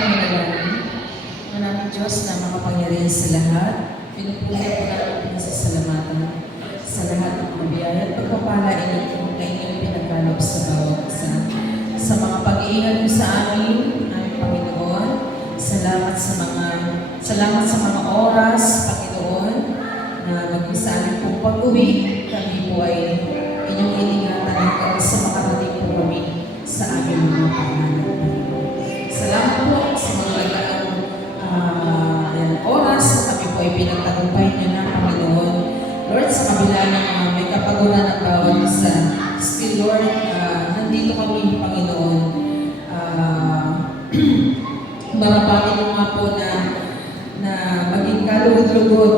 tayong manalangin. Maraming Diyos na makapangyarihan sa lahat. Pinupuli po namin pinasasalamatan sa lahat ng mga biyaya at pagpapalain na inyong pinagkaloob sa bawat isa. Sa mga pag-iingat niyo sa amin, aming Panginoon, salamat sa mga oras, Panginoon, na maging sa amin pong pag-uwi, kami po ay inyong iningatan hanggang sa makarating po kami sa aming mga pangalan. Salamat po sa mga oras na kami po ay pinagtagumpay niyo na, Panginoon. Lord, sa kabila ng may kapaguran ng bawat isa, still Lord, nandito kami, Panginoon. Marapati mo nga po na maging kalugod-lugod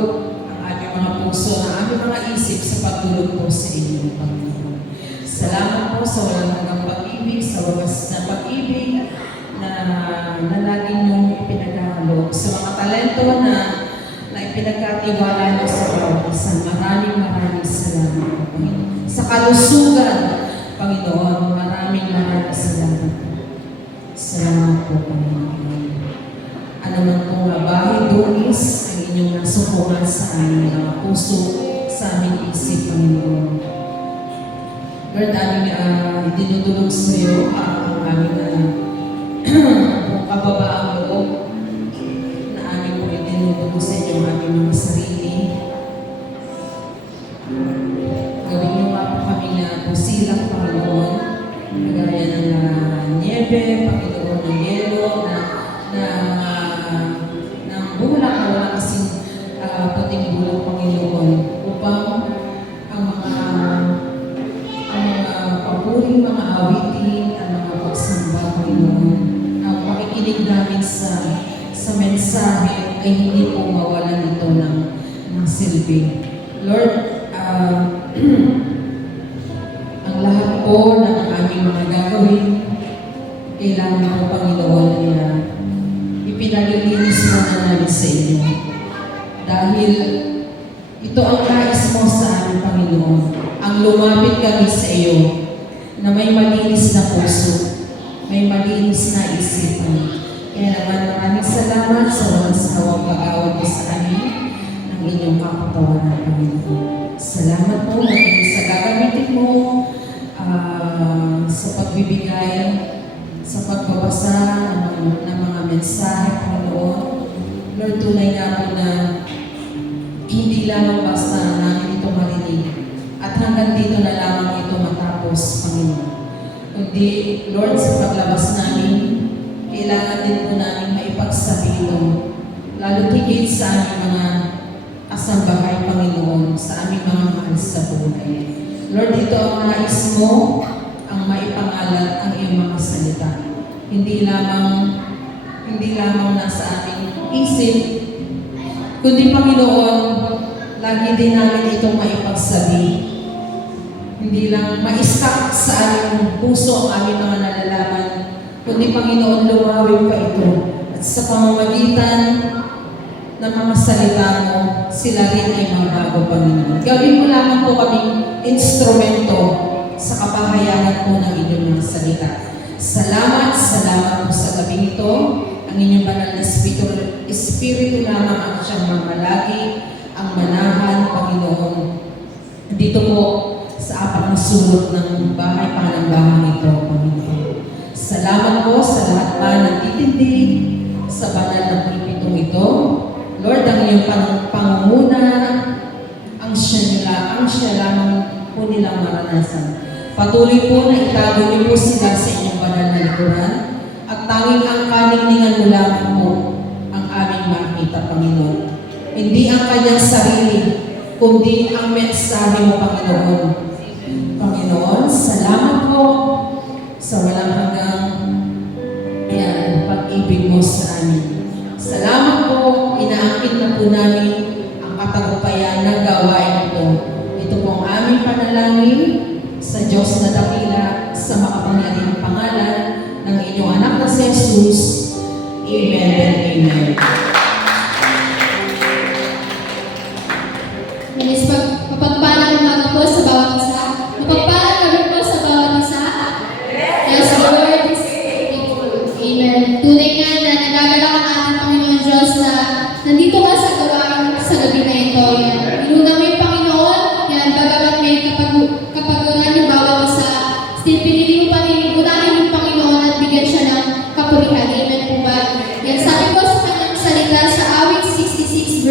ang aming mga puso, ang aming mga isip sa pagdulog po sa inyo, Panginoon. Salamat po sa walang hanggang pag-ibig, sa wagas na pag-ibig na lagi niyong ipinagkakaloob. Sa mga talento na ipinagkatiwala niyo sa bawat isa. Maraming salamat, Panginoon. Sa kalusugan, Panginoon, maraming salamat. Salamat po, Panginoon. Ano man po nga bahid dungis ang inyong nasukungan sa aming mga puso, sa aming isip, Panginoon. Lord, aming itinutulog sa iyo ang aming kababaang loob na aming po itinutulog sa inyo ang aming mga sarili. Gawin niyo nga po kami na pusilang, Panginoon, kagaya ng niebe, Panginoon, ng yelo, ng bulak na wala kasing puting bulak, Panginoon, upang ang mga papuring mga awitin, ang mga pagsamba, Panginoon, ang pakikinig namin sa mensahe ay hindi po mawalan ito ng silbi. Lord, ang lahat po ng aming mga gagawin, kailangan po, Panginoon, na ipinaglilinis mo na namin sa inyo. Dahil ito ang nais mo sa aming Panginoon, ang lumapit kami sa iyo, na may malinis na puso, may malinis na isipan. Kaya naman maraming salamat sa walang sawang pag-awad mo sa amin ng inyong kapatawaran, Panginoon. Salamat po sa gagamitin mo sa pagbibigay, sa pagbabasa ng mga mensahe, Panginoon. Lord, tunay nga po na hindi lamang basta namin ito marinig at hanggang dito na lamang ito matapos, Panginoon. Kundi, Lord, sa paglabas namin, kailangan din po namin maipagsabi ito, lalo higit sa aming mga kasambahay, Panginoon, sa aming mga mahal sa buhay. Lord, ito ang nais mo, ang maipangalan ang iyong mga salita. Hindi lamang nasa ating isip, kundi, Panginoon, lagi din namin itong maipagsabi. Hindi lang ma-stack sa aming puso ang aming mga nalalaman, kundi, Panginoon, lumawin pa ito. At sa pamamagitan ng mga salita mo, sila rin ay mabago, Panginoon. Gawin mo lamang po kaming instrumento sa kapahayagan po ng inyong mga salita. Salamat po sa gabing ito. Ang inyong banal na Espiritu lamang ang siyang mamalagi, ang manahan, Panginoon. Dito po sa apat na sulok ng bahay panambahan nito, Panginoon. Salamat po sa lahat pa nagtitindig sa banal na pulpitong ito. Lord, ang iyong pangunguna, ang siya lamang po nilang maranasan. Patuloy po na itago niyo po sila sa inyong banal na likuran at tanging ang kaningningan mo lamang po ang aming makita, Panginoon. Hindi ang kanyang sarili, kundi ang mensahe mo, Panginoon. Panginoon, salamat po sa walang hanggang pag-ibig mo sa amin. Salamat po, inaangkin na po namin ang katagumpayan ng gawain ito. Ito po ang aming panalangin sa Diyos na dakila, sa makapangyarihang pangalan ng inyong anak na si Jesus. Amen and amen. Yes, mapagpalang umaga po sa bawat isa. Mapagpalang gabi po sa bawat isa. Yes, Lord is faithful. Amen. Tunay nga na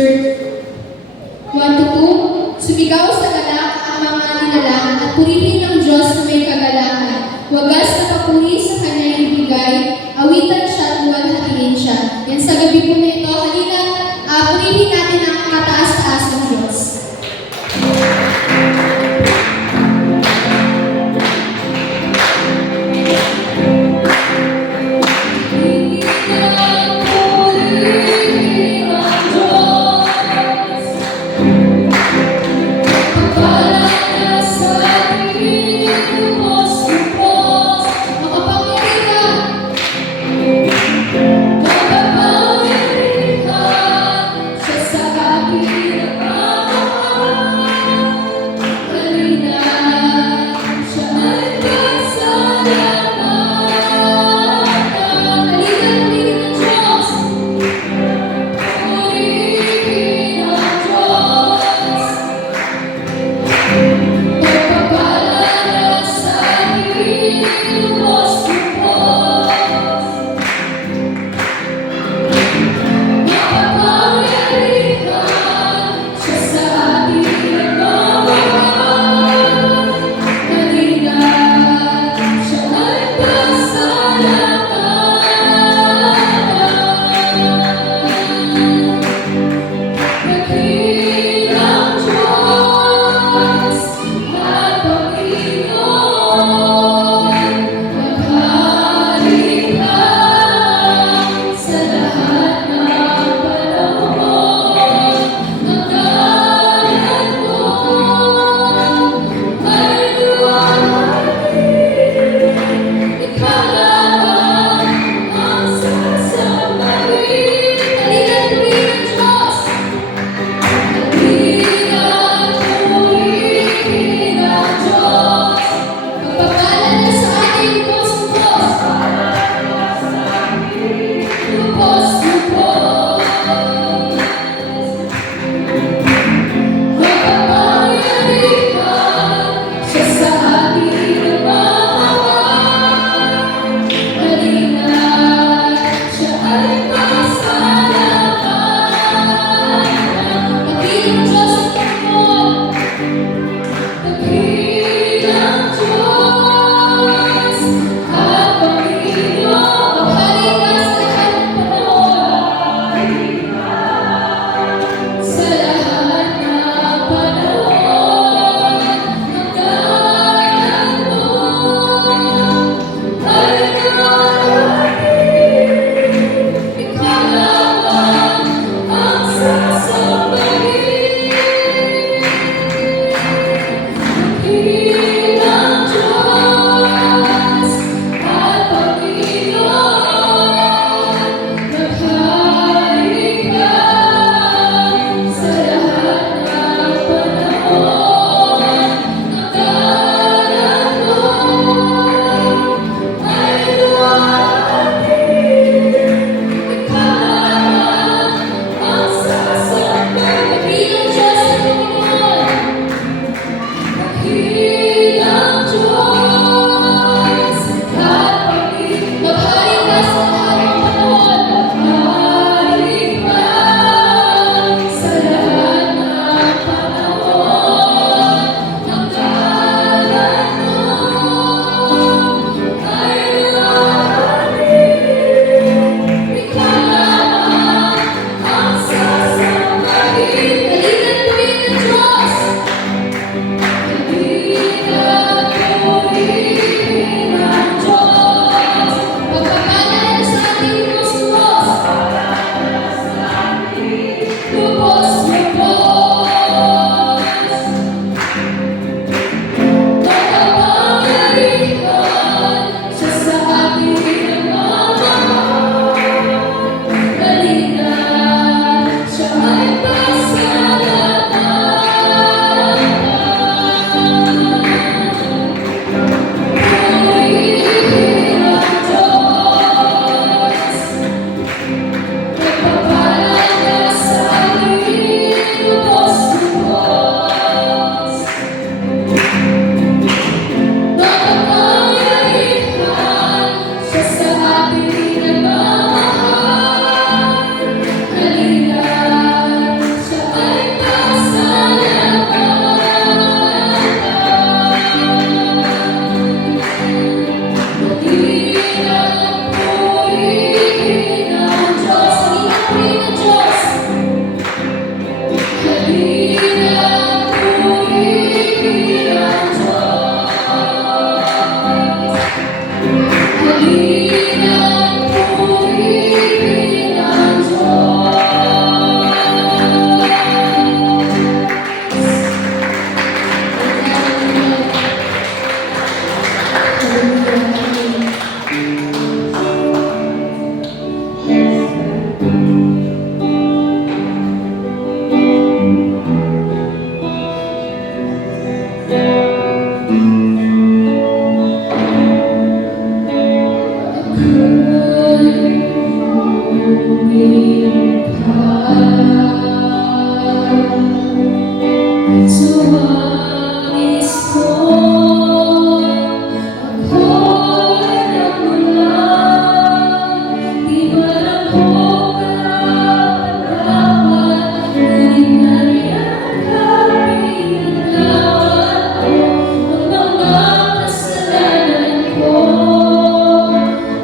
birth. 1 to 2, sumigaw sa galak ang mga nilalang at purihin ng Diyos na may kagalangan. Wagas na papuri sa kanyang ibigay, awitan siya at luwalhatiin siya. Yan sa gabi po na ito, halina, purihin natin ang kataas-taas ng Diyos.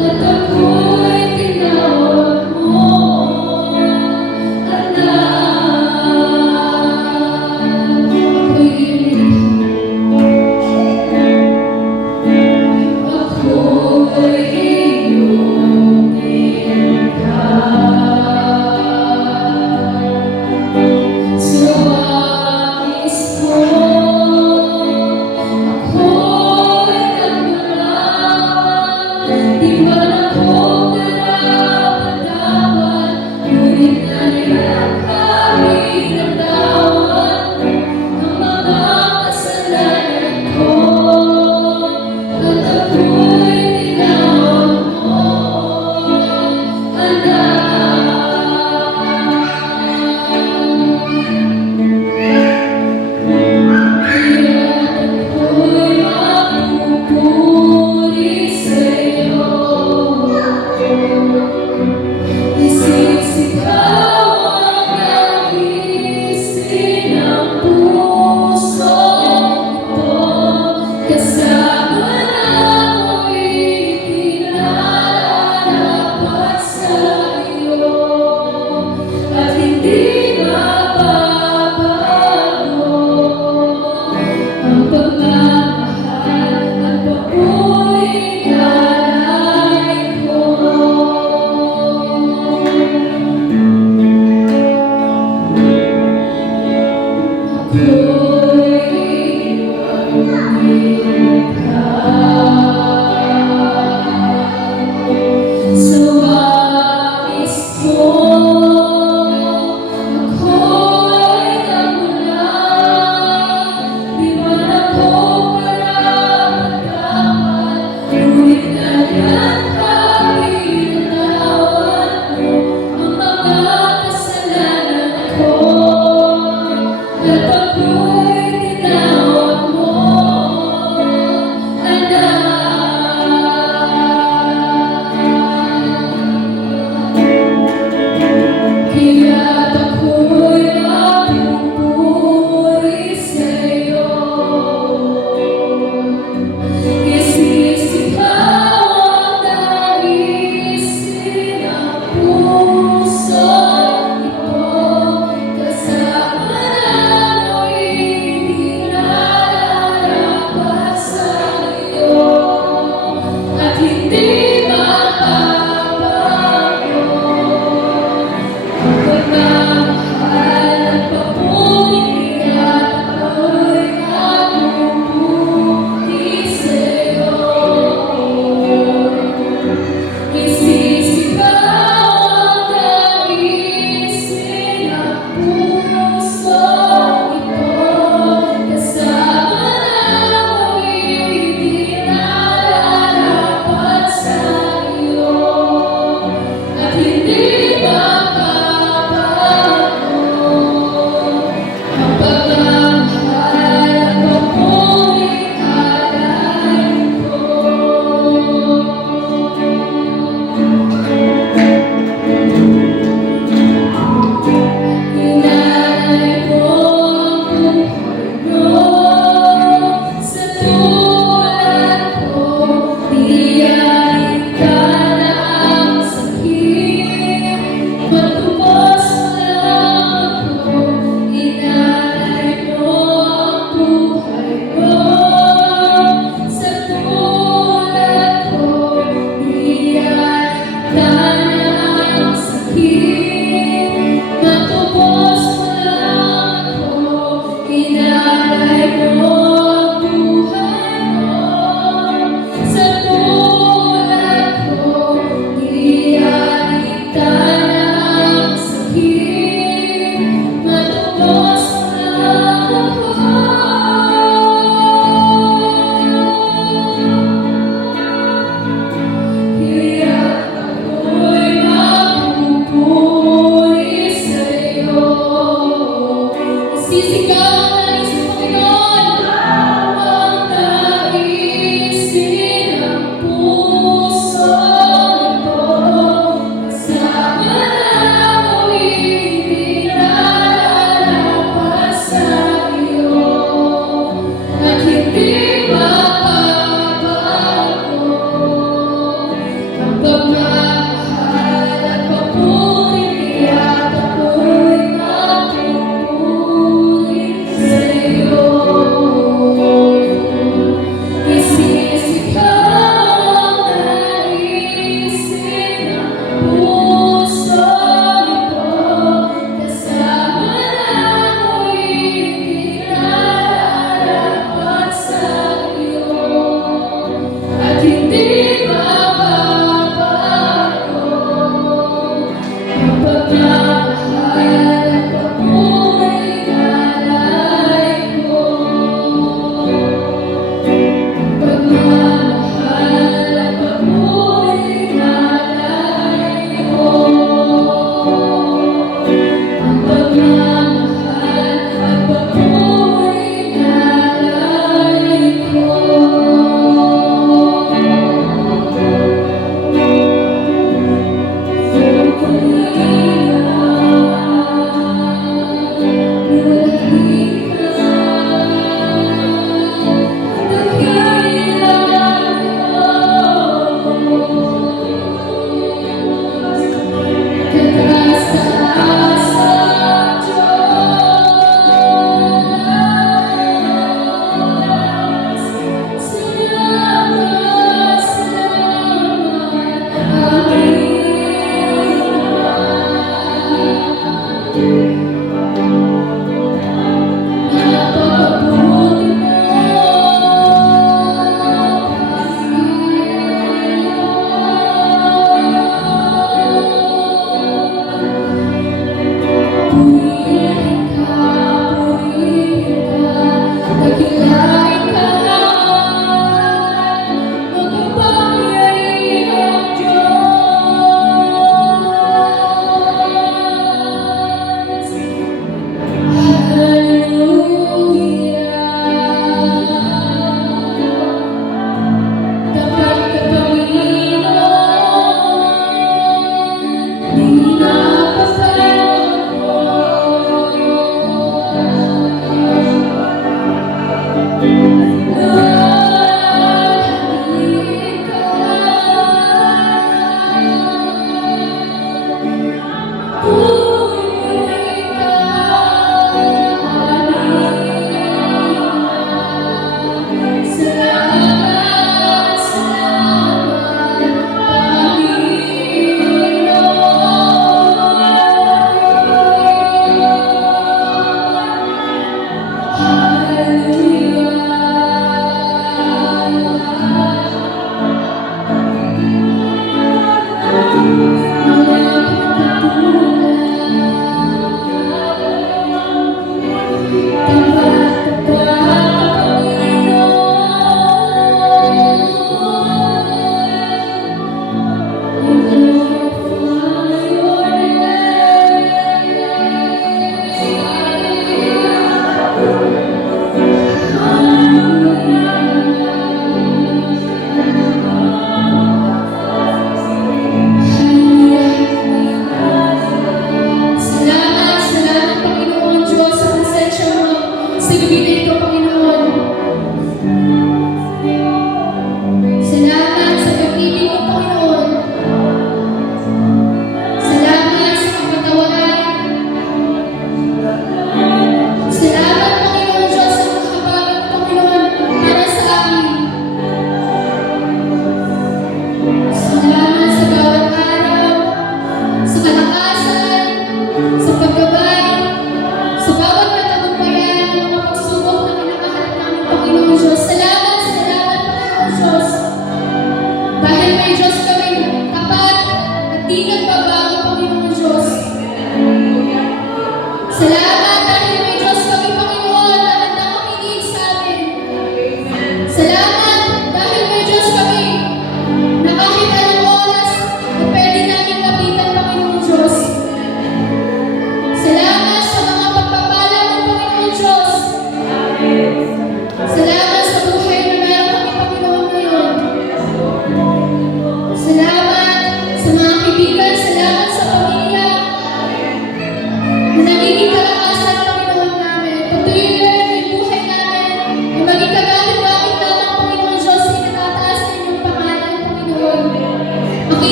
At ako'y tinawag mo, anak.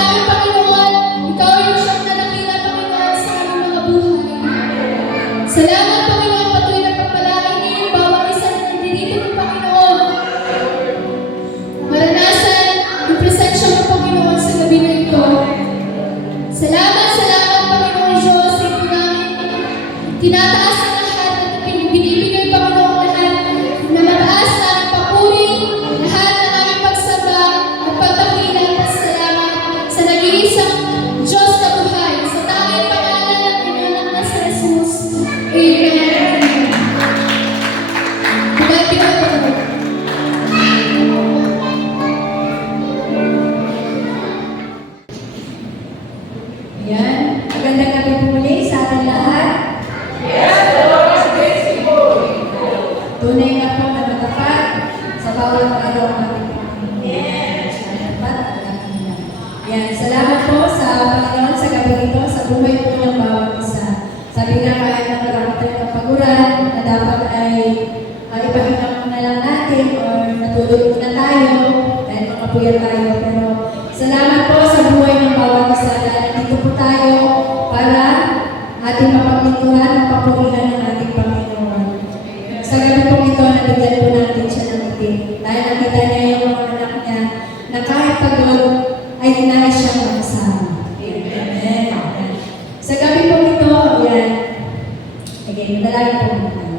amin, Panginoon. Ikaw ay siyang nanakila, Panginoon, sa aming mga buhay. Salamat, Panginoon, patuloy na pagpalain niyo yung bawat isa na nandito, Panginoon. Maranasan yung presensya mo, Panginoon, sa gabi na ito. Salamat, Panginoon Diyos, sa ito namin. Tinataas ang lahat at binibigay, Panginoon, lahat na mataas na aming papuri, lahat na aming pagsamba at pagdakila at salamat sa nag-iisang Diyos na buhay. Sa tanging pangalan ng inyong anak na si Jesus. Amen. Bumati ka, Panginoon. Ayan. Magandang gabi po muli sa ating lahat. Tunay nga po na matapat sa bawat araw ng ating Panginoon. Matapat at dakila. Ayan. Salamat po sa Panginoon sa gabi nito, sa buhay po ng bawat isa. Sabi nga kahit na marami tayong kapaguran na dapat ay ipahinga muna lang natin or natulog muna tayo dahil makapuyan tayo. Pero salamat po sa buhay ng bawat isa dahil dito po tayo para ating mapaglinturan at papurihan ng ating Panginoon. Sa gabi po ito, nabigyan po natin siya ng itin. Dahil nakita niya yung mga anak niya na kahit pagod ay inayos siyang makasama. Amen. Sa gabi po ito, yan. Again, madalagin po muna tayo.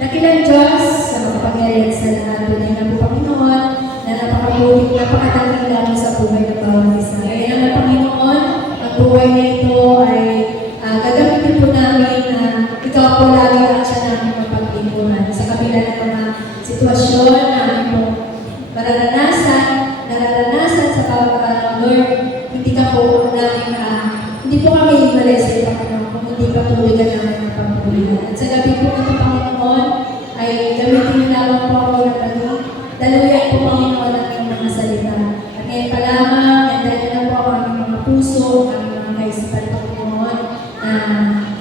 Dakilang Diyos sa makapangyarihan sa lahat, tunay na po Panginoon, na napakabuting, napakadakila mo sa buhay ng bawat isa. Kaya naman Panginoon, ang buhay na ito ay gagamitin po namin na ikaw po lagi ang siya namin mapaglinturan. Sa kabila ng mga sitwasyon na aming po nararanasan sa bawat araw, Lord, hindi ka po namin hindi po kami malis sa ibang kung hindi patuloy ka namin ng pagpulihan. At sa gabi po ito, Panginoon, ay gamitin niyo lamang po ako ng pagod. Daluyan po, Panginoon, ang iyong mga salita. At ngayon pa lamang, dahil na po ang aming mga puso, ang aming mga kaisipan, Panginoon, na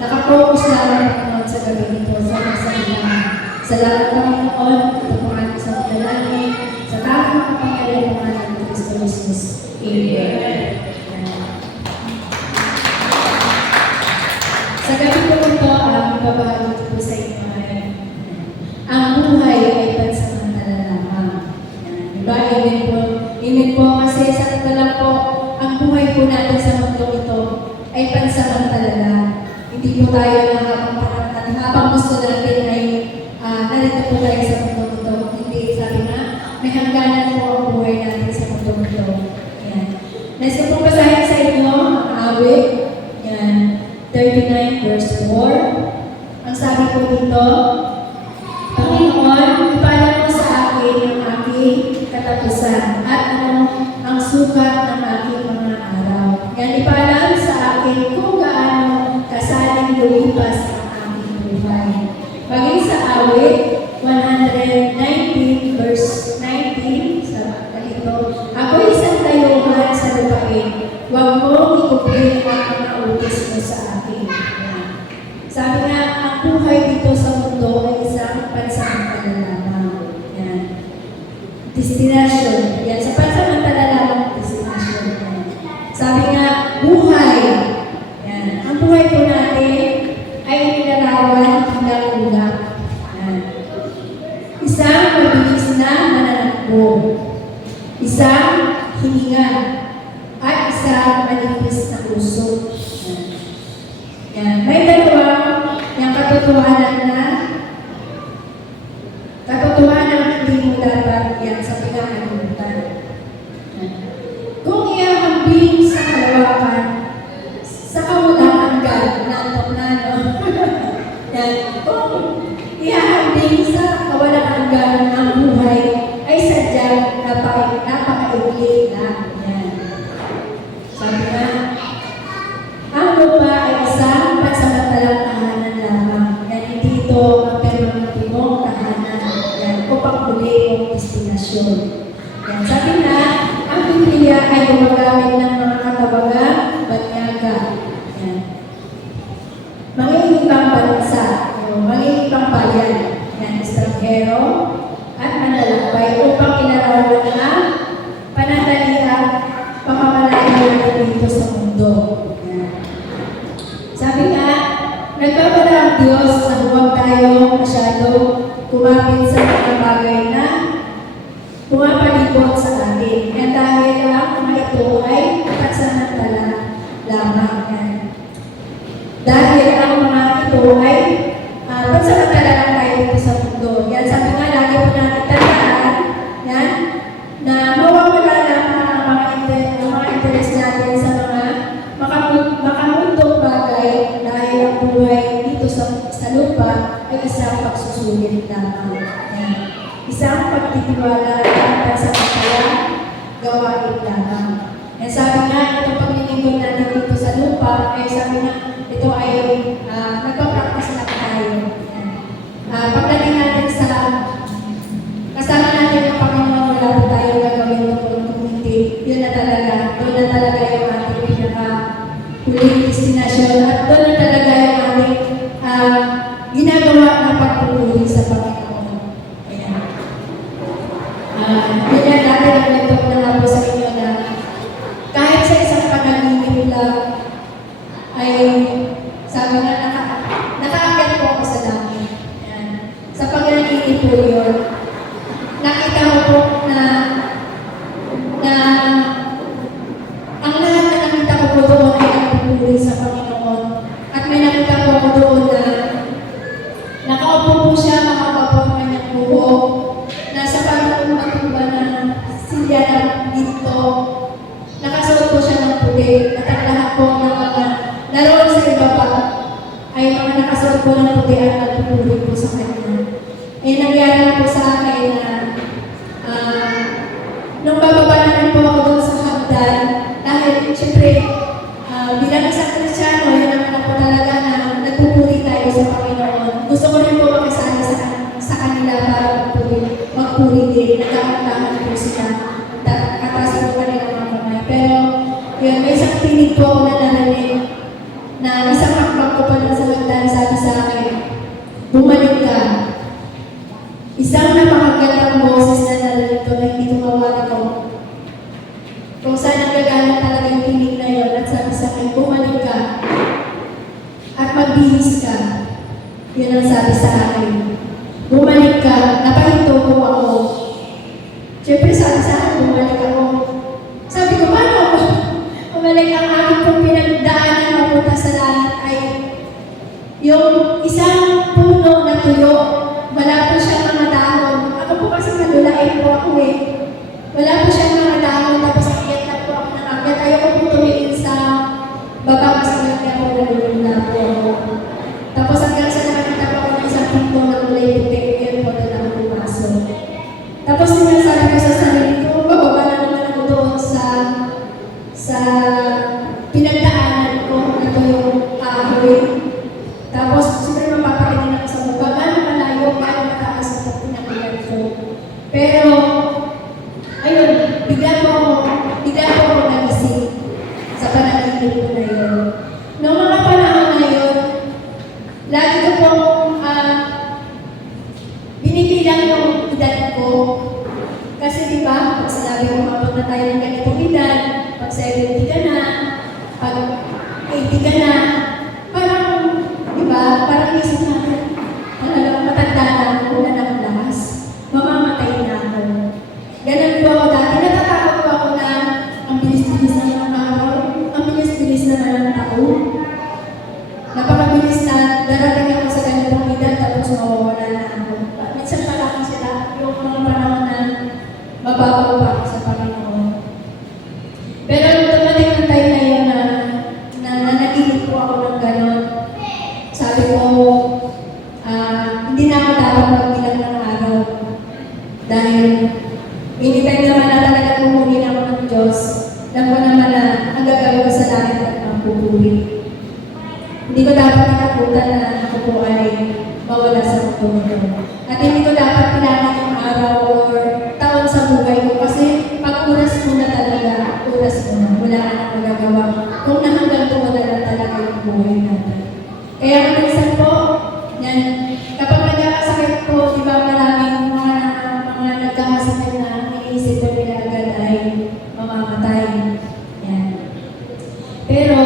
nakapokus lamang, Panginoon, sa gabi nito, sa mga salita. Salamat, Panginoon, ito po ang isang dalangin, sa tamang makapangyarihan ng anak ni Kristo Jesus. Amen. Sa gabi po ito, ang babahagi ko po sa inyo ay ang buhay ay pansamantala lamang. Diba? Amen po kasi sa totoo po, ang buhay po natin sa mundo ito ay pansamantala lang. Hindi po tayo habang gusto natin ay narito po tayo sa mundo ito. Hindi, sabi nga, may hangganan po ang buhay natin sa mundo ito. Yan. Nais ko pong basahin sa inyo ang awit. Yan. 39 verse 4. Ang sabi po dito, Panginoon, ipaalam mo sa akin ang aking katapusan at ang sukat ng aking mga araw. Yan, ipaalam sa akin kung gaano kasaling lumipas ang aking buhay. Maging sa awit 119 verse 19, sa dito, ako isang tayuhan sa lupain, huwag mong ikupin ang mga utos mo sa akin. Yan. Sabi nga, ang buhay dito sa mundo ay isang pansamantala lamang. Yan. Destination. Yan. Sa pansamantala lamang destination. Yan. Sabi nga, buhay. Yan. Ang buhay po natin ay inilarawan bilang ulang. Yan. Isang mabilis na mananakbo. Isang hininga. At isang manipis na puso. Yan. Yan. May dalawang yung katotohanan hindi mo dapat yan sa pinakalimutan. Kung ihahambing sa kalawakan, sa kawalang hanggan, nantok na, no? Yan. Kung ihahambing sa kawalang hanggan ang buhay, ay sadyang napakaigli lang. Yan. Sabi nga, ang lupa ay isang pansamantalang tahanan lamang. Yan, hindi mundo. Yan. Sabi nga, nagbabala ang Diyos na huwag tayo masyado kumapit sa mga bagay na pumapalibot sa atin. Yan dahil ang mga ito ay pansamantala lamang. Yan. Dahil ang mga ito ay pansamantala lang tayo dito sa mundo. Yan, sabi nga, lagi po natin tandaan, yan, na mawawala lamang ang mga interest natin sa mga makamundong bagay dahil ang buhay dito sa lupa ay isang pagsusulit lamang. Yan. Isang pagtitiwala at sa gawain lamang. Yan, sabi nga, itong paglilingkod natin dito sa lupa, ay sabi nga, ito ay nagpa-practice lang tayo. Pagdating natin sa kasama natin ang Panginoon, wala po tayo gagawin ng community. Yun na talaga. Doon na talaga yung ating pinaka-huling destinasyon. At doon na talaga yung ating ginagawa na pagpupuri sa Panginoon. Ayan. Yun yan natin ang nagtok na nga po sa inyo na kahit sa isang panaginip lang ay sabi nga nakaakyat po ako sa langit. Ayan. Sa panaginip po yun, nakita ko po na ang lahat na nakita ko po doon ay nagpupuri sa Panginoon. At may nakita po ako doon na nakaupo po siya, makapapo ang kanyang buhok, nasa pagkukumatuba na silya ng dito, nakasuot po siya ng puti, at ang lahat po ng mga naroon sa iba pa ay mga nakasuot po ng puti at nagpupuri po sa kanya. Eh, nangyari po sa akin na nung bababa namin po ako doon sa hagdan, dahil siyempre bilang isang Kristiyano, yun naman ako talaga na nagpupuri tayo sa Panginoon. Gusto ko rin po makisali sa kanila para magpuri din. Nagkakantahan po sila. Katasin po kanila mga kamay. Pero yun, may isang tinig po ako na narinig na isang hakbang ko pa lang sa hagdan, sabi sa akin, bumalik ka. Isang napakagandang boses na narinig ko na hindi ko mawala ko. Kung saan nagagalang talaga yung tinig na yun at sabi sa akin, bumalik ka at magbihis ka. Yun ang sabi sa akin. Bumalik ka, napahinto ko ako. Siyempre sabi sa akin, bumalik ako. Sabi ko, paano ako? Bumalik ang aking pong pinagdaanan mapunta sa langit ay yung isang puno na tuyo. Wala po siyang mga dahon. Ako po kasi madulain po ako eh. Wala po siyang mga dahon. Tapos akyat na po ako ng akyat. Ayoko po tumingin sa baba kasi hindi ako nalulula po ako. Tapos hanggang sa nakakita po ako ng isang pinto na kulay puti. Yun po doon ako pumasok. Tapos sinasabi ko sa sarili ko, bababa na naman ako doon sa pinagdaanan ko. Ito yung kahoy. Tapos siyempre mapapatingin ako sa baba. Paano mataas ang pinakailan ko. Pero, ayun, bigla po ako nagising sa panaginip ko na yun. Noong mga panahon na yun, lagi ko pong binibilang yung edad ko. Kasi diba, pag sinabi ko mabot na tayo ng ganitong edad, pag 70 ka na, pag 80 ka na, parang, diba, parang isip natin, matanda na ako, wala na akong lakas. Mamamatay na ako. Ganun po ako dati. Natatakot po ako na ang bilis-bilis na ng araw, ang bilis-bilis na ng taon. Napakabilis na darating ako sa ganitong edad tapos mawawala na ako. Minsan palaki sila yung mga panahon na mababaw pa ako sa Panginoon. Pero dumating ang time na yun na nanaginip po ako ng gano'n. Sabi ko, hindi na ako dapat magbilang ng araw. Dahil anytime naman na talaga pumuli na ako ng Diyos, alam ko naman na ang gagawin ko sa langit at ang pupuri. Hindi ko dapat nakaputan na ako po ay mawala sa mundo nito. At hindi ko dapat kailangan yung araw or taon sa buhay ko kasi pag oras mo na talaga, oras mo na. Wala ka nang magagawa. Kung nahanggang to na lang talaga yung buhay natin. Kaya minsan po, yan, kapag nagkakasakit po, di ba maraming mga nagkakasakit na iniisip na nila agad ay mamamatay. Yan. Pero,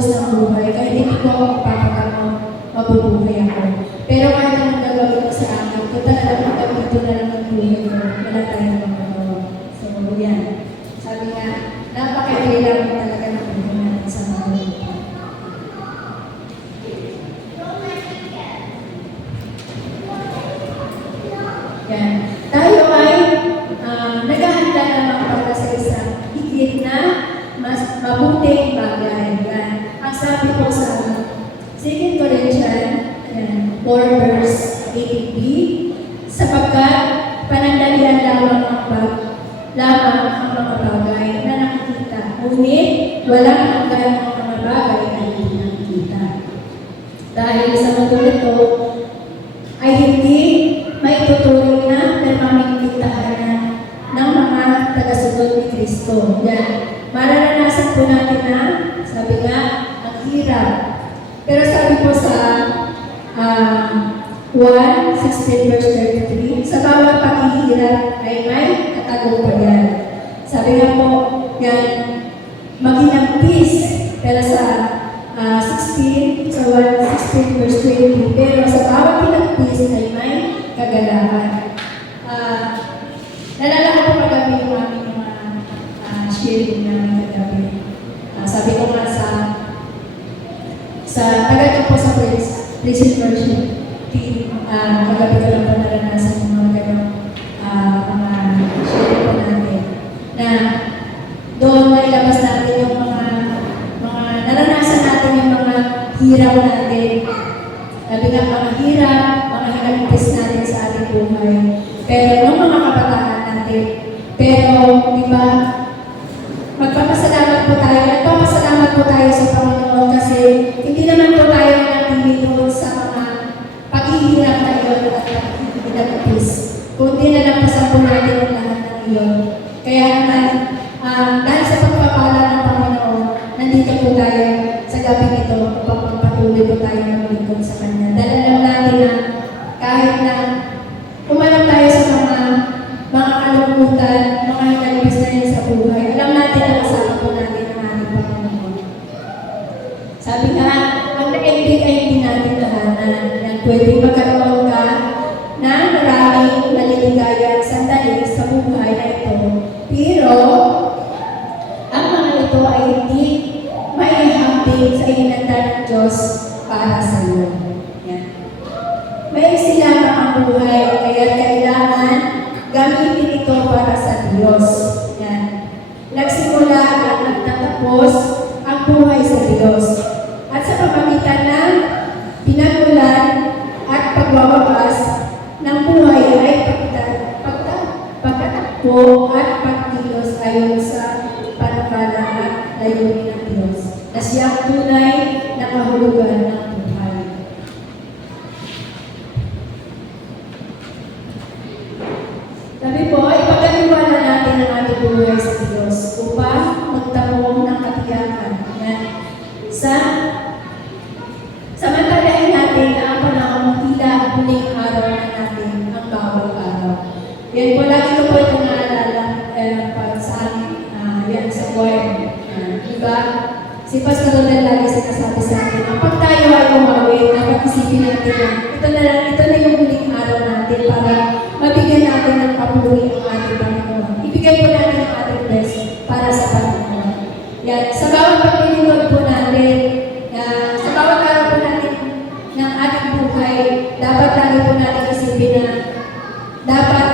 patubos ng buhay. Kahit hindi ko ako papagamot, mabubuhay ako. Pero kahit anong gagawin ko sa akin, kung talagang magkamito na lang ang buhay ko, wala tayong magagawa. So, yan. Sabi nga, napakailangan mo talaga ng buhay natin sa mga lupa. Yan. Tayo ay naghahanda naman para sa isang higit na mas mabuting bagay. Yan. Ang sabi po sa 2 Corinthians 4 verse 18b, sapagkat panandalian lamang ang mga bagay na nakikita, ngunit walang hanggan ang mga bagay na hindi nakikita. Dahil sa mundo ito ay hindi maituturing na pamamagitan ng mga tagasunod ni Kristo. Yan. Mararanasan po natin na, sabi nga, ang hirap. Pero sabi po sa 1:16 verse 33, sa bawat paghihirap ay may katagumpayan. Sabi nga po, yan, maging peace. Pero sa 1:16 verse 20, pero sa bawat pinagpis ay may kagalakan. Nalala ko po kagabi yung aming mga sharing namin kagabi. Sabi ko nga sa tagal ko po sa prison version team, kagabi ko lang po naranasan yung mga ganong mga sharing po natin. Na doon nailabas natin yung mga naranasan natin yung mga hirap natin. Sabi nga, mga hirap, mga hinagpis natin sa ating buhay. Pero nung mga kabataan natin, pero di ba, magpapasalamat po tayo. Nagpapasalamat po tayo sa Panginoon kasi hindi naman po tayo natili doon sa mga paghihirap na iyon at hinagpis. Kundi na lang pasan po natin ang lahat ng iyon. Kaya naman, dahil sa pagpapala ng Panginoon, nandito po tayo sa gabi nito upang patuloy po tayo maglingkod sa Kanya. Dahil alam natin na kahit na umalam tayo sa mga kalungkutan, mga hinagpis na yun sa buhay, alam natin na kasama po natin ang ating Panginoon. Sabi nga, ang naibig ay hindi natin lahanan. Yan, pwede magkaroon ka na maraming maliligayang sandali sa buhay na ito. Pero, ang mga ito ay hindi maihambing sa inanda ng Diyos para sa iyo. Yan. May silamang ang buhay, kaya kailangan gamitin ito para sa Diyos. Yan. Nagsimula at nagtatapos ang buhay sa Diyos. At sa pamamagitan ng pinagmulan at pagwawakas ng buhay ay pagtatakbo at pagkilos ayon sa panukala at layunin ng Diyos na siyang tunay na kahulugan ng buhay. Sabi po, ipagkatiwala natin ang ating buhay sa Diyos upang magtamo ng katiyakan. Yan. Samantalain natin na ang panahon tila ang huling araw na natin ang bawat araw. Yan po, lagi ko po ito naalala sa amin, yan sa choir. Diba? Si Pastor Rodel lagi sinasabi sa atin, kapag tayo ay umawit, dapat isipin natin na ito na yung huling araw natin para mabigyan natin ng papuri ang ating Panginoon. Ibigay po natin ang ating best para sa Panginoon. Yan. Sa bawat paglilingkod po natin, sa bawat araw po natin ng ating buhay, dapat lagi po natin isipin na dapat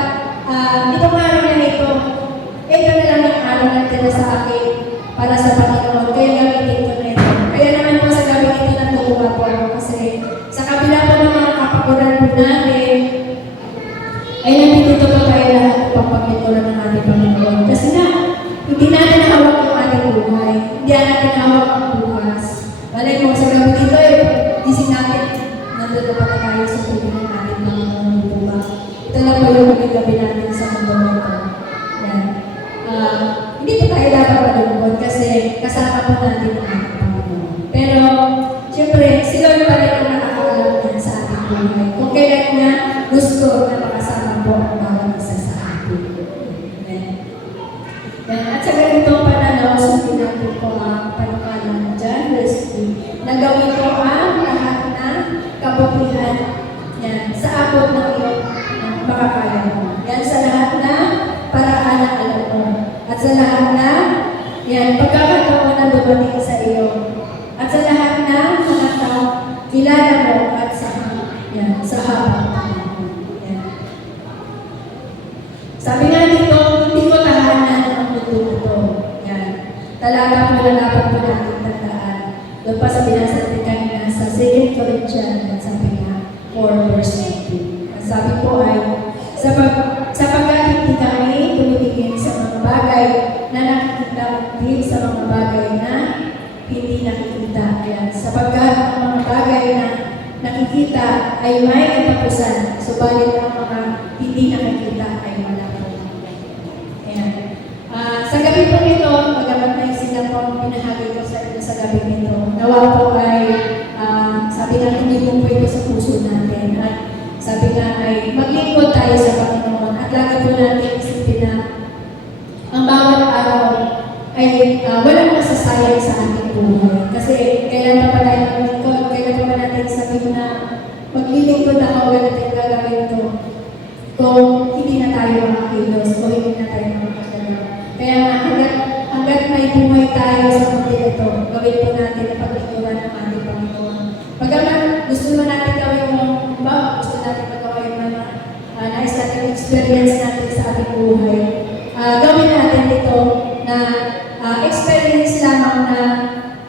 itong araw na ito na lang ang araw na tira sa akin para sa Panginoon. Kaya gamitin ko na ito. Kaya naman po sa gabi ito natutuwa po ako kasi sa kabila po ng mga kapaguran po natin, ay nandito po tayo lahat upang pagkitulan ng ating Panginoon. Kasi na, hindi natin hawak yung ating buhay. Hindi natin hawak ang bukas. Malay mo, sa gabi dito gising natin, nandito pa tayo sa tubig ng ating Panginoon buwa. Ito lang po yung gabi natin sa mundo nito. Yan. Hindi po tayo dapat malungkot kasi kasama po natin ang ating Panginoon. Pero, siyempre, si Lord pa rin ang nakakaalam yan sa ating buhay. Kung kailan niya gusto na makasama po ang bawat isa sa atin. Amen. Yan. At sa ganitong pananaw, sundin natin po ang panukala ng John verse 3. Sabi nga dito, hindi ko tahanan ang mundo ito. Yan. Talaga po na dapat po natin tandaan. Doon pa sa binasa natin kanina sa 2 Corinthians, sabi nga, 4 verse 19. Ang sabi po ay, sapagkat hindi kami tumibigin sa mga bagay na nakikita, hindi sa mga bagay na hindi nakikita. Yan. Sapagkat ang mga bagay na nakikita ay may katapusan, subalit ang mga hindi nakikita ay wala po. Ayan. Sa gabi po nito, magamat na sila po ang pinahagi ko sa inyo sa gabi nito, nawa po ay sabi natin yung po ito sa puso natin. At sabi nga ay maglingkod tayo sa Panginoon at lagi po natin isipin na ang bawat araw ay walang masasayang sa ating buhay. Kasi kailan pa tayo maglingkod, kailan pa natin sabihin na maglilingkod ako, ganito yung gagawin ito. Kung hindi na tayo makakilos, o hindi na tayo makakagalaw. Kaya nga, hanggat may buhay tayo sa mundo ito, gawin po natin ang paglingkuran ng ating Panginoon. Pagkaman, gusto mo natin gawin yung, gusto natin magawa yung mga nais natin experience natin sa ating buhay. Gawin natin ito na experience lamang na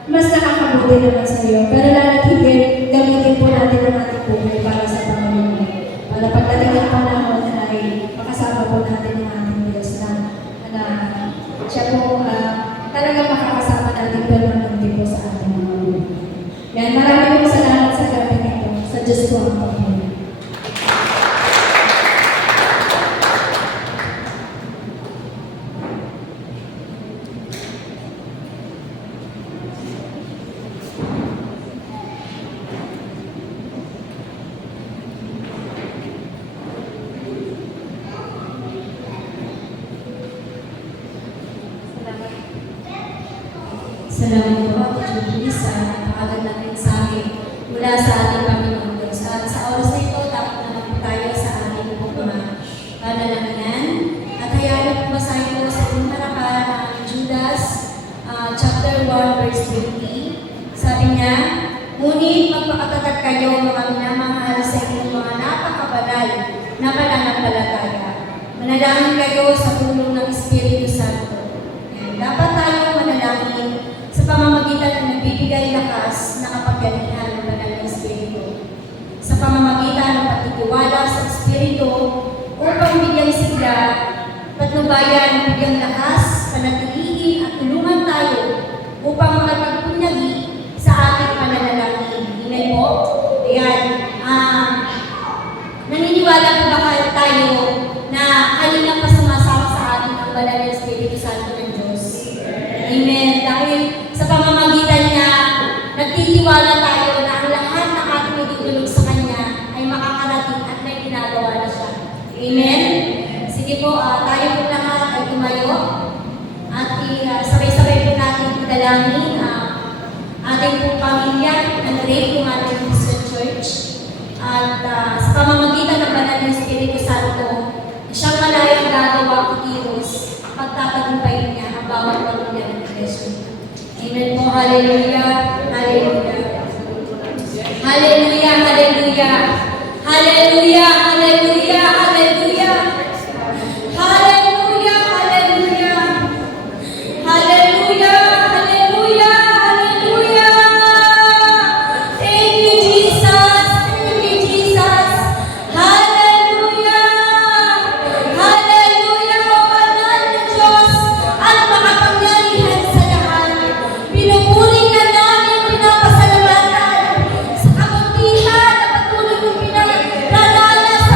mas nakakabuti naman sa iyo. Pero lalo't higit, gamitin po natin ang ating buhay para sa Panginoon. Para pagdating ng panahon ay makasama po natin ang ating Diyos na siya po talaga makakasama natin permanente po sa ating mga buhay. Yan, maraming po salamat sa gabi nito. Sa Diyos po ang Panginoon. Salamat po, Julie, sa napakagandang mensahe mula sa ating Panginoon Diyos. At sa oras na ito, dapat naman po tayo sa ating panalangin. At hayaan po basahin ko sa inyong harapan ang Judas chapter 1 verse 20. Sabi niya, ngunit magpakatatag kayo mga minamahal sa inyong mga napakabanal na pananampalataya. Manalangin kayo sa tulong ng Espiritu Santo. Dapat tayo manalangin sa pamamagitan ng nagbibigay lakas na kapangyarihan ng banal na Espiritu. Sa pamamagitan ng pagtitiwala sa Espiritu upang bigyan sila patnubayan, bigyang lakas, panatilihin at tulungan tayo upang makapagpunyagi sa ating pananalangin. Amen po? Ayan. Naniniwala po ba tayo na kanina pa sumasama sa ating ang banal na Espiritu Santo ng Diyos? Amen. Dahil sa pamamagitan niya, nagtitiwala tayo na ang lahat ng ating idudulog sa Kanya ay makakarating at may ginagawa na siya. Amen? Sige po, tayo po lahat ay tumayo at sabay-sabay po natin idalangin ating po pamilya ng Rey kung ating Christian Church. At sa pamamagitan ng banal ng Espiritu Santo, siyang malayang gagawa kikilos, pagtatagumpayin niya ang bawat pamilya ng Iglesia. Amen po. Hallelujah. Hallelujah. Hallelujah. Hallelujah. Hallelujah. Hallelujah. Hallelujah. Hallelujah. Hallelujah. Hallelujah. Hallelujah. Hallelujah. Thank you, Jesus. Thank you, Jesus. Hallelujah. Hallelujah. O banal na Diyos at makapangyarihan sa lahat. Pinupuri ka namin, pinapasalamatan sa kabutihan na patuloy mong pinagdadanas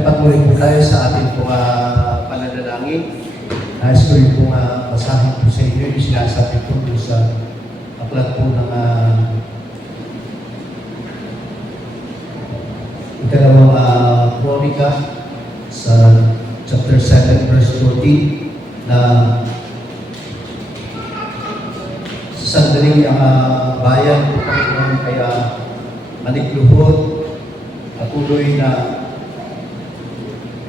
Ay patuloy po tayo sa ating pong pananalangin. Nais ko rin pong basahin po sa inyo yung sinasabi ko doon sa aklat po ng ikalawang Kronika sa chapter 7 verse 14 na sa sandaling ang bayan po Panginoon kaya manikluhod patuloy na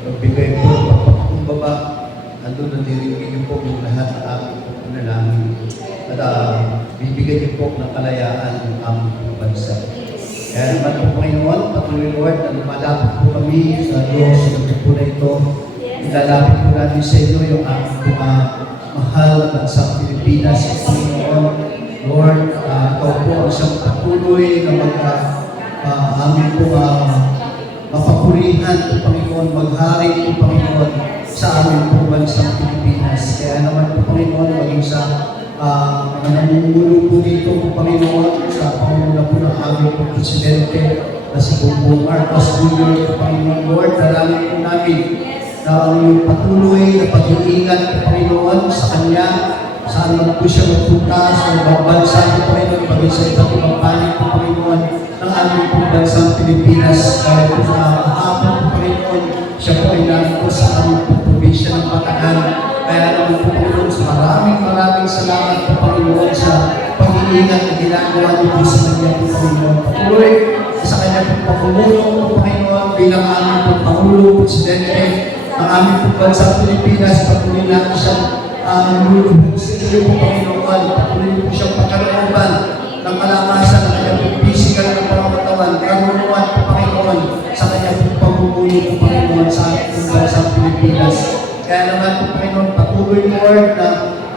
magbigay po pagpapakumbaba andun na nilingin niyo po yung lahat ng aming panalangin at bibigyan niyo po ng kalayaan ng aming bansa. Kaya naman po Panginoon, patuloy Lord, na lumalapit po kami sa Diyos sa lugar po na ito. Ilalapit po natin sa inyo yung aming mahal na bansang Pilipinas sa Panginoon. Lord, ikaw po ang isang patuloy na amin po mapapurihan po Panginoon, maghari po Panginoon sa amin po bansang Pilipinas. Kaya naman po Panginoon, maging sa mga namumulo po dito po Panginoon, sa pangunguna po ng aming po Presidente na si Bongbong Marcos Jr. po Panginoon. Lord, dalangin po namin na ang iyong patuloy na pag-iingat po Panginoon sa Kanya, saan man po siya magpunta sa ibang bansa po Panginoon, paging sa iba't ibang panig po Panginoon ng aming po bansang Pilipinas. Kaya po sa kahapon po Panginoon, siya po ay namin po sa aming po probinsya ng Bataan. Kaya naman po Panginoon, sa maraming salamat po Panginoon sa pag-iingat na ginagawa niyo po sa kanya po Panginoon. Patuloy sa kanya po pagmumulong po Panginoon bilang aming po Pangulo, Presidente ng aming po bansang Pilipinas. Patuloy natin siyang nulubog sa inyo po Panginoon. Patuloy po siyang pagkalooban ng kalakasan ng kanyang po physical na pangatawan. Karunungan po Panginoon sa kanyang po pagmumulo po Panginoon sa aming po bansang Pilipinas. Kaya naman po Panginoon, patuloy Lord na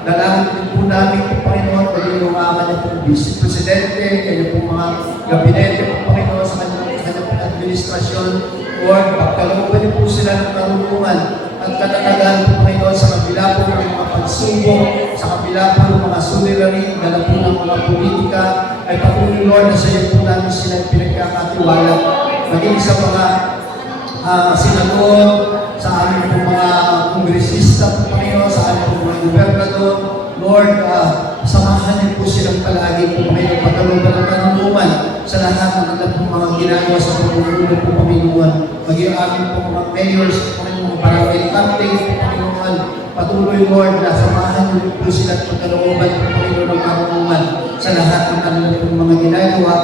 dalangin din po namin po Panginoon, paging yung kanyang po Vice Presidente, kanyang po mga gabinete po Panginoon sa kanyang po administrasyon. Lord, pagkalooban niyo po sila ng karunungan at katatagan po Panginoon sa kabila po ng mga pagsubok, sa kabila po ng mga suliranin, dala po ng mga politika, ay patuloy Lord na sa iyo po namin sila pinagkakatiwala. Maging sa mga senador, sa aming po mga kongresista po Panginoon, sa aming po mga gobernador, Lord, samahan niyo po silang palagi po Panginoon, pagkalooban ng karunungan sa lahat ng kanilang po mga ginagawa sa pagmumulo po Panginoon. Maging aming po mga mayors po Panginoon, mga barangay captains po Panginoon, patuloy Lord na samahan niyo po sila at pagkalooban po Panginoon ng karunungan sa lahat ng kanilang po mga ginagawa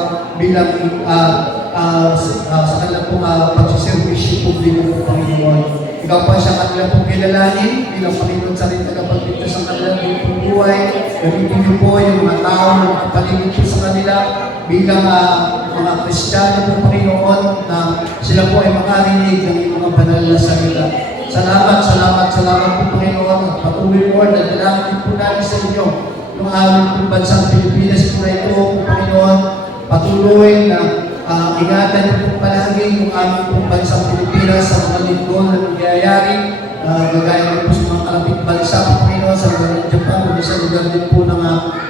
bilang sa kanilang po pagsiservisyo publiko po Panginoon. Ikaw pa siya kanilang pong kilalanin bilang Panginoon sa rin tagapagligtas sa kanilang pong buhay. Gamitin niyo po yung mga tao na makapaligid po sa kanila bilang mga Kristiyano po Panginoon na sila po ay makarinig ng iyong mga banal na salita. Salamat po Panginoon at patuloy Lord na dalangin po namin sa inyo yung aming pong bansang Pilipinas po na ito po Panginoon. Patuloy na ingatan niyo po palagi yung aming pong bansang Pilipinas sa mga lingkod na nangyayari. Gagaya niyo po sa mga kalapit bansa po Panginoon, sa lugar ng Japan, o sa lugar din po ng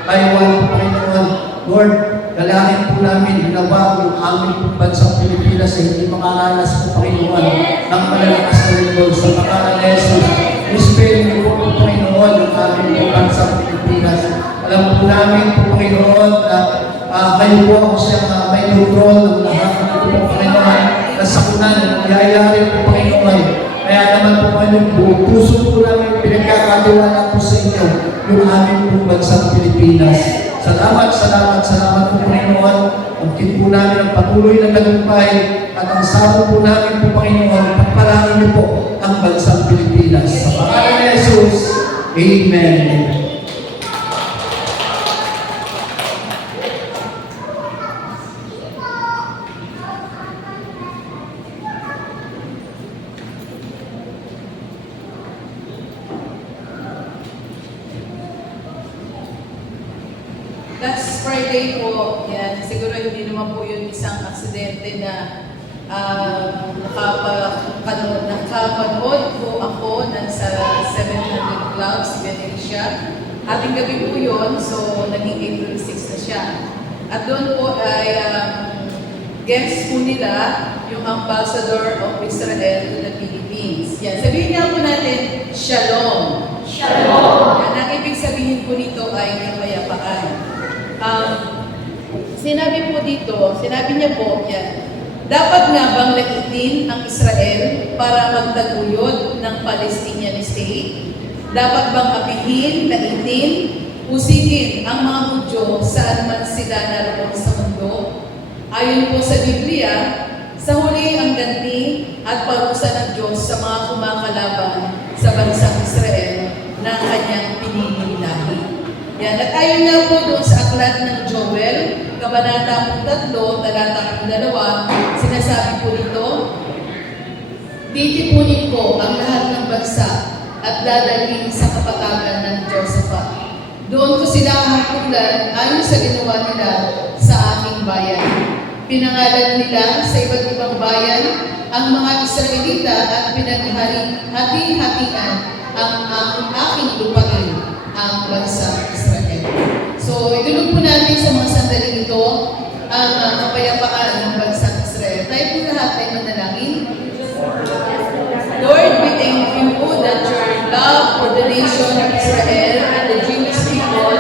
Taiwan po Panginoon. Lord, dalangin po namin, ginawa yung aming pong bansang Pilipinas ay hindi makaranas po Panginoon ng malalakas na lingkod sa pangalan ni Jesus. Ispelin niyo po Panginoon yung aming pong bansang Pilipinas. Alam po namin po Panginoon na kayo po ang siyang may control ng lahat ng ito po Panginoon na sakunan na nangyayari po Panginoon. Kaya naman po Panginoon, buong puso po namin pinagkakatiwala po sa inyo yung aming pong bansang Pilipinas. Salamat po Panginoon. Pagkin po namin ang patuloy na tagumpay at ang sabon po namin po Panginoon, pagpalain niyo po ang bansang Pilipinas. Sa pangalan ni Jesus, Amen. Last Friday po, yan, siguro hindi naman po yun isang aksidente na nakapanood po ako sa 700 Club, si Venetia. Ating gabi po yun, so naging April 6 na siya. At doon po ay guests po nila yung Ambassador of Israel to the Philippines. Yan, sabihin niya po natin, Shalom. Shalom. Yan, ang ibig sabihin po nito ay kapayapaan. Sinabi po dito, sinabi niya po, yan, dapat nga bang laitin ang Israel para magtaguyod ng Palestinian state? Dapat bang apihin, laitin, usigin ang mga Hudyo saan man sila naroon sa mundo? Ayon po sa Biblia, sa huli ang ganti at parusa ng Diyos sa mga kumakalaban sa bansang Israel na kanyang piniling lahi. Yan, at ayon nga po doon sa aklat ng Joel, Kabanata 3, talata 2, sinasabi po dito, titipunin ko ang lahat ng bansa at dadalhin sa kapatagan ng Josaphat. Doon ko sila hahakulan ayon sa ginawa nila sa aking bayan. Pinangalan nila sa iba't ibang bayan ang mga Israelita at pinaghati-hatian ang aking lupain, ang bansang Israel. So, idulog po natin sa mga sandaling ito ang kapayapaan ng bansang Israel. Tayo po lahat ay manalangin. Lord, we thank you that your love for the nation of Israel and the Jewish people,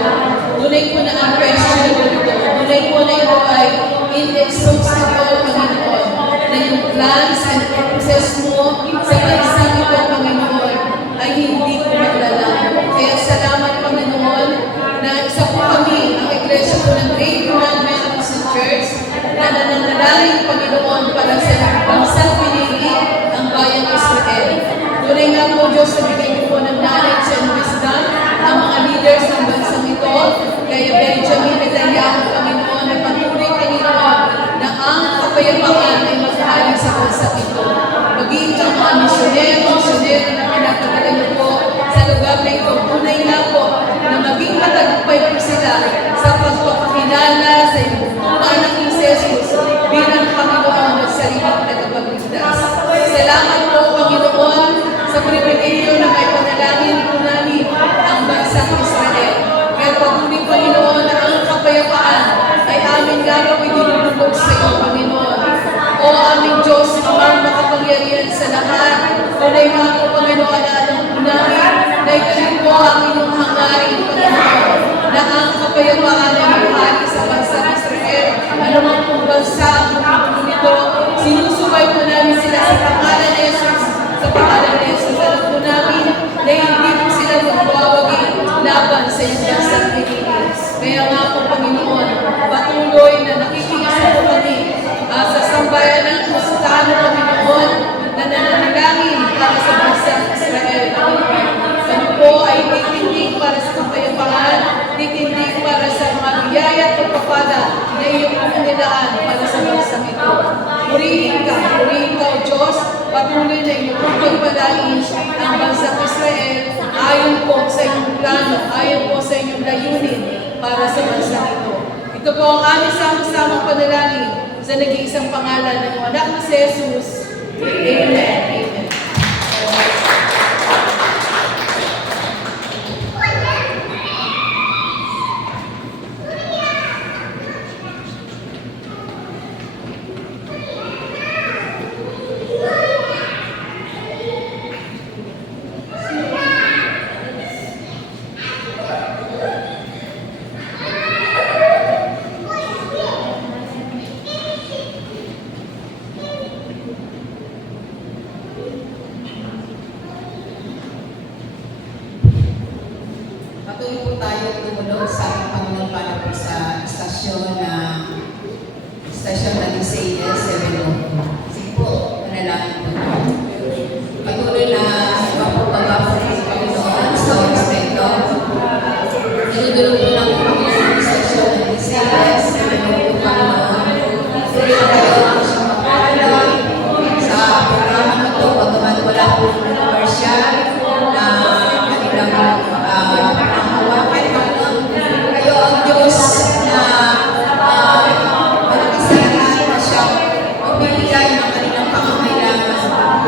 tunay po na unquestionable ito. Tunay po na ito ay inexhaustible, Panginoon, na yung plans and purposes mo sa bansang ito, Panginoon, ay hindi ko maglalaman. Kaya salamat, Panginoon, na isa po kami, ang Iglesia po ng Great Commandment Christian Church, na nananalangin, Panginoon, para sa bansang pinili, ang bayang Israel. Tunay nga po, Diyos, na bigay niyo po ng knowledge and wisdom ang mga leaders ng bansang ito, kaya Benjamin Netanyahu, Panginoon, na patuloy, Panginoon, na ang kapayapaan ay maghari sa bansang ito. Maging ang mga misyonero na pinapagalan niyo po sa lugar na ito. Tunay nga po na maging matagumpay po sila sa pagpapakilala sa iyong anak ni Jesus bilang Panginoon at sariling tagapagligtas. Salamat po, Panginoon, sa pribilehiyo na may panalangin po namin ang bansang Israel. Kaya patuloy, Panginoon, na ang kapayapaan ay amin nga po idinulubog sa iyo, Panginoon. O aming Diyos, amang makapangyarihan sa lahat, tunay nga po, Panginoon, na alam po namin na ito po ang inyong hangarin, Panginoon, na ang kapayapaan ay maghari sa bansang Israel. Anumang pong bansa ang pagkakulo nito, sinusubay po namin sila sa pangalan ni Jesus, sa pangalan ni Jesus. Alam po namin na hindi po sila magwawagi laban sa iyong bansang pinili. Kaya nga po, Panginoon, patuloy na nakikisa po kami sa sambayan ng Kristiyano, Panginoon, na nananalangin para sa bansang Israel, Panginoon. Kami po ay titindig para sa kapayapaan, titindig para sa mga biyaya at pagpapada na iyong pangunilaan para sa bansang ito. Purihin ka, O Diyos, patuloy na iyong pagpalain ang bansang Israel ayon po sa inyong plano, ayon po sa inyong layunin para sa bansang ito. Ito po ang aming samang panalangin sa nag-iisang pangalan ng anak ni Jesus. Amen. Amen. Patuloy po tayo tumulong sa ating Panginoon para po sa istasyon ng Liceia 7. Sige po, manalangin po tayo. Patuloy na mapapababa po sa Panginoon sa respeto. Dinudulog po ng Panginoon ang istasyon ng Liceia 7 po, Panginoon. Patuloy na tayo ang siyang mapapala sa programa ito, pagkaman wala po commercial na kanilang kayo ang Diyos na malaki sa lahat na siyang magbibigay ng kanilang pangangailangan.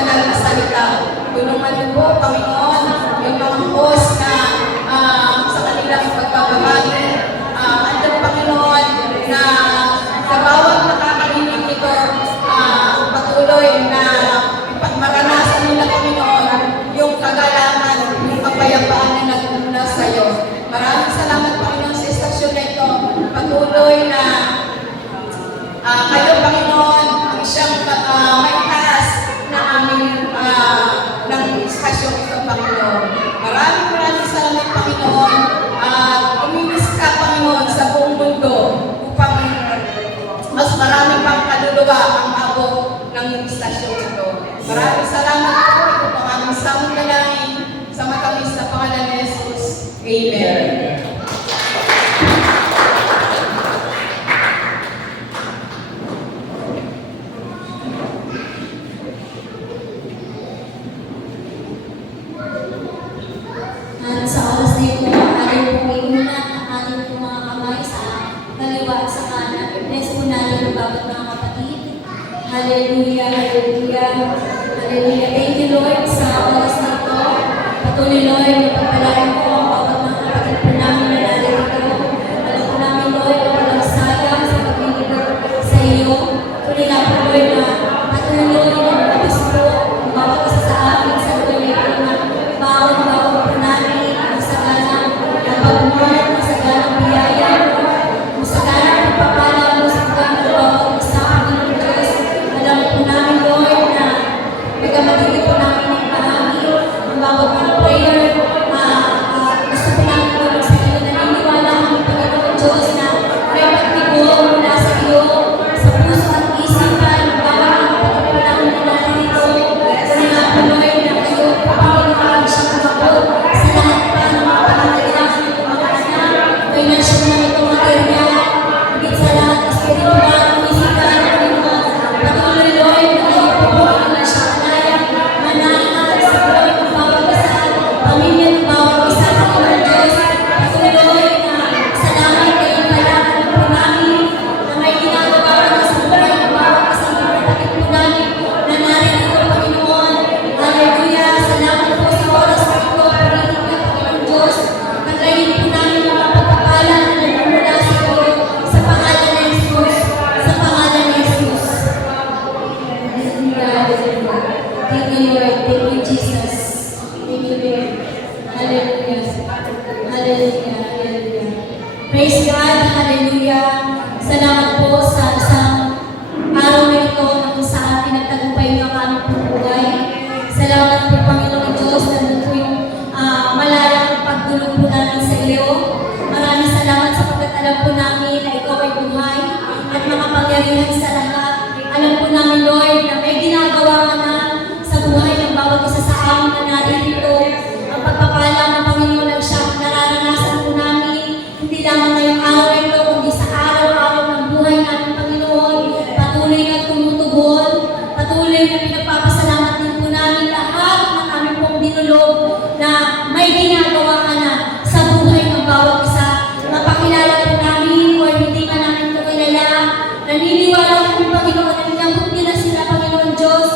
banal na salita. Tulungan niyo po, Panginoon, yung mga host na sa kanilang pagkababagi. Andun, Panginoon, na sa bawat nakakarinig nito, patuloy na maranasan nila, Panginoon, yung kagalangan, yung kapayapaan na nagmumula sa iyo. Maraming salamat, Panginoon, sa istasyon na ito. Patuloy na kayo, Panginoon, ang siyang maitaas na aming ng istasyon ito, Panginoon. Maraming salamat, Panginoon. Uminis ka, Panginoon, sa buong mundo upang mas marami pang kaluluwa ang abot ng istasyon ito. Maraming salamat po. Ito po ang aming samong dalangin sa matamis na pangalan ni Jesus. Amen. At sa oras na ito, ating pong iunat ang ating pong mga kamay sa kaliwa at sa kanan. Bless po natin ang bawat mga kapatid. Hallelujah, hallelujah, hallelujah. Thank you, Lord, sa oras na ito. Patuloy, Lord, na pagpalain po ang bawat mga kapatid po namin na narito. Alam po namin, Lord, na walang sayang sa paglilibot sa iyo. Tuloy na po, Lord, na patuloy na lumabas po ang bawat isa sa amin sa lugar na ito na bawat po namin ang saganang pagmamahal, ang saganang biyaya, ang saganang pagpapala mo sa pagkakas ng bawat isa, Panginoon Diyos. Alam po namin, Lord, na magkamatindi po namin ang bahagi, ang bawat mga prayer, gusto po namin tulog sa iyo, naniniwala kami, Panginoon Diyos, na may pagtigo mula sa iyo, sa puso at isipan, ang bawat mga kapatid po namin na narito. Kaya nga po, Lord, na kayo, Panginoon, siyang kumapot sa lahat pa ng mga pangangailangan ng mga anak, financial na ito material, higit sa lahat, spiritual, physical, Panginoon. Patuloy, Lord, na kayo po ang siyang kanayang manahan sa buhay ng bawat isa, pamilya ng bawat isa, Panginoon Diyos. Patuloy na salamat kayo kailangan po namin na may ginagawa ka na sa buhay ng bawat isang kapatid po namin na narito, Panginoon. Hallelujah! Salamat po sa oras na ito, Panginoon Diyos. Naglayin po namin ang mga pagpapala na nagmumula sa iyo sa pangalan ni Jesus. Sa pangalan ni Jesus. Hallelujah! Hallelujah! Thank you, Lord. Thank you, Jesus. Thank you, Lord. Hallelujah! Hallelujah! Hallelujah! Praise God! Hallelujah! Salamat po sa isang araw na ito na kung saan pinagtagumpay ng aming buhay. Salamat po, Panginoon Diyos, na doon po yung malayang pagdulog po namin sa iyo. Maraming salamat sa pagkatalam po namin na ikaw ay buhay at mga pangyarihan sa lahat. Alam po namin, Lord, na may ginagawa ka na sa buhay ng bawat isa sa amin na narito. Ang pagpapala ng Panginoon ang siyang nararanasan po namin, hindi lamang ngayong araw na ito, kundi sa araw-araw ng buhay namin, Panginoon. Patuloy na tumutugon, patuloy na pinagpapasalamat din po namin lahat ng aming pong dinulog na may ginagawa ka na sa buhay ng bawat isa. Mapakilala po namin o hindi man namin ito kilala. Naniniwala kami, Panginoon, na nilambot nila sila, Panginoon Diyos,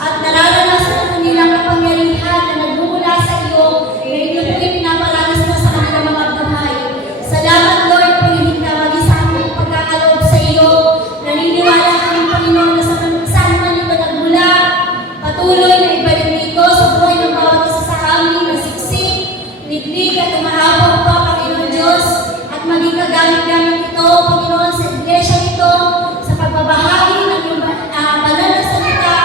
at nararanasan ang kanilang kapangyarihan na nagmumula sa iyo na inyo po ipinaparanas na sa kanilang mga buhay. Salamat, Lord, pagiging na maging sa aming pagkakaloob sa iyo. Naniniwala kami, Panginoon, na saan man ito nagmula, patuloy na ibalik nito sa buhay ng bawat isa sa amin na siksik, liglig at umaapaw pa, Panginoon Diyos, at maging kagamit-gamit ito, Panginoon, sa iglesia ito, sa pagbabahagi ng iyong banal na salita,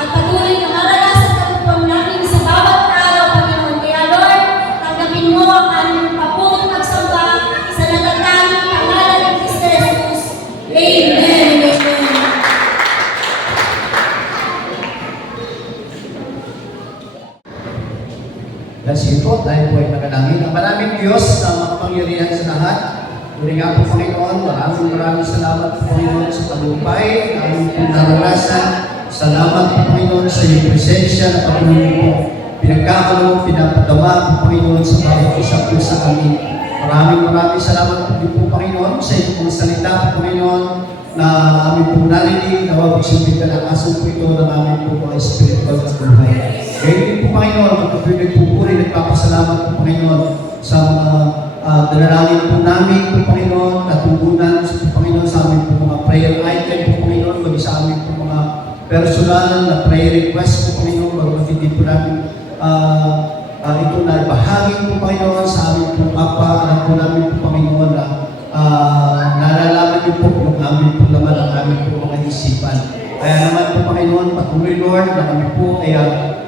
at patuloy na maranasan kami po namin sa bawat araw, Panginoon. Kaya, Lord, tanggapin mo ang aming papuling pagsamba sa natatanging pangalan ng Kristo Jesus. Amen. Amen. That's it po, tayo po ay nagalangin. Ang maraming Diyos na makapangyarihan sa lahat. Muli nga po, Panginoon, maraming salamat po, Panginoon, sa tagumpay na aming po naranasan. Salamat po, Panginoon, sa iyong presensya na patuloy po pinagkakalo, pinapadama po, Panginoon, sa bawat isa po sa amin. Maraming salamat po din po, Panginoon, sa inyong mga salita, Panginoon, na aming po narinig, na wag silbing kalakasan po ito ng aming po mga espiritual at buhay. Ngayon din po, Panginoon, magpapilip po po rin, nagpapasalamat po, Panginoon, sa mga dalangin po namin po, Panginoon, katugunan po, Panginoon, sa aming po mga prayer item po, Panginoon, maging sa aming po mga personal na prayer request po, Panginoon, bago hindi po namin ito na ibahagi po, Panginoon, sa aming po kapwa. Alam po namin po, Panginoon, na nalalaman niyo po yung aming po naman ang aming po mga isipan. Kaya naman po, Panginoon, patuloy, Lord, na kami po ay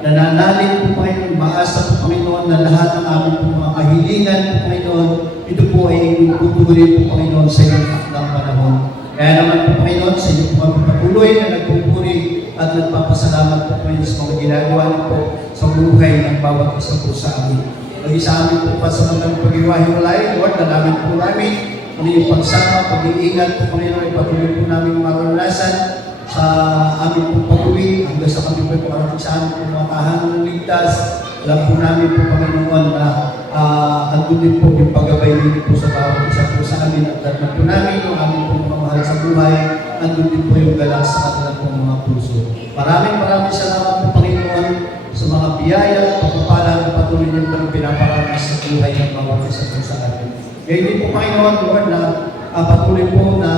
nananalig po, Panginoon, maasa po, Panginoon, na lahat ng aming po mga kahilingan po, Panginoon, ito po ay tutuloy po, Panginoon, sa iyong ng panahon. Kaya naman po, Panginoon, sa iyo po kami patuloy na nagpupuri at nagpapasalamat po, Panginoon, sa mga ginagawa niyo po sa buhay ng bawat isa po sa amin. Lagi sa amin po pa sa mga pag-iwahiwalay, Lord, dalangin po namin ang iyong pagsama, pag-iingat po, Panginoon, ipatuloy po namin maranasan sa aming pong pag-uwi, hanggang sa kami po parating sa aming po mga tahanang ligtas. Alam po namin po, Panginoon, na andun din po yung paggabay din po sa bawat isa po sa amin at dahil po namin yung aming po mga mahal sa buhay, andun din po yung galang sa kanilang po mga puso. Maraming salamat po, Panginoon, sa mga biyaya at pagpapala na patuloy niyo po pinaparami sa buhay ng bawat isa po sa amin. Ngayon din po, Panginoon, Lord, na patuloy po na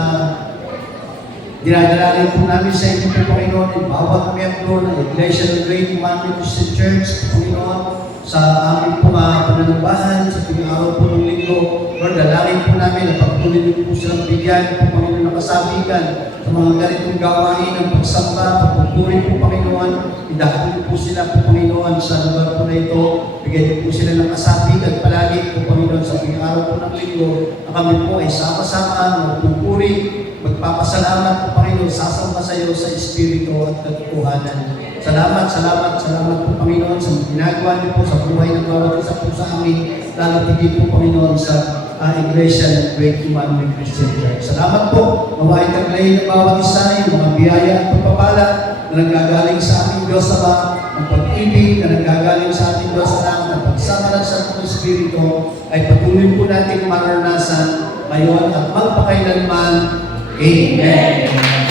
dinadalangin po namin sa inyo po, Panginoon, at bawat miyembro ng Iglesia ng Great Commandment Christian Church, Panginoon, sa aming po pananabahan, sa pag-araw po ng linggo. Lord, dalangin po namin na pagtuloy niyo po silang bigyan po, Panginoon, ng kasabigan sa mga ganitong gawain ng pagsamba, pagpupuri po, Panginoon. Idahuli po sila po, Panginoon, sa lugar po na ito. Bigyan niyo po sila ng kasabigan palagi po, Panginoon, sa pag-araw po ng linggo, na kami po ay sama-sama, magpupuri, magpapasalamat po, Panginoon, sasamba sa iyo sa Espiritu at katotohanan. Salamat po, Panginoon, sa ginagawa niyo po sa buhay ng bawat isa po sa amin, lalo tigit po, Panginoon, sa Iglesia ng Great Commandment Christian Church. Salamat po, mawait ang layin ng bawat isa, yung mga biyaya at pagpapala na nanggagaling sa ating Diyos Ama, ang pag-ibig na nanggagaling sa ating Diyos Anak, ang pagsama ng Santong Espiritu, ay patuloy po nating maranasan ngayon at magpakailanman. Amen.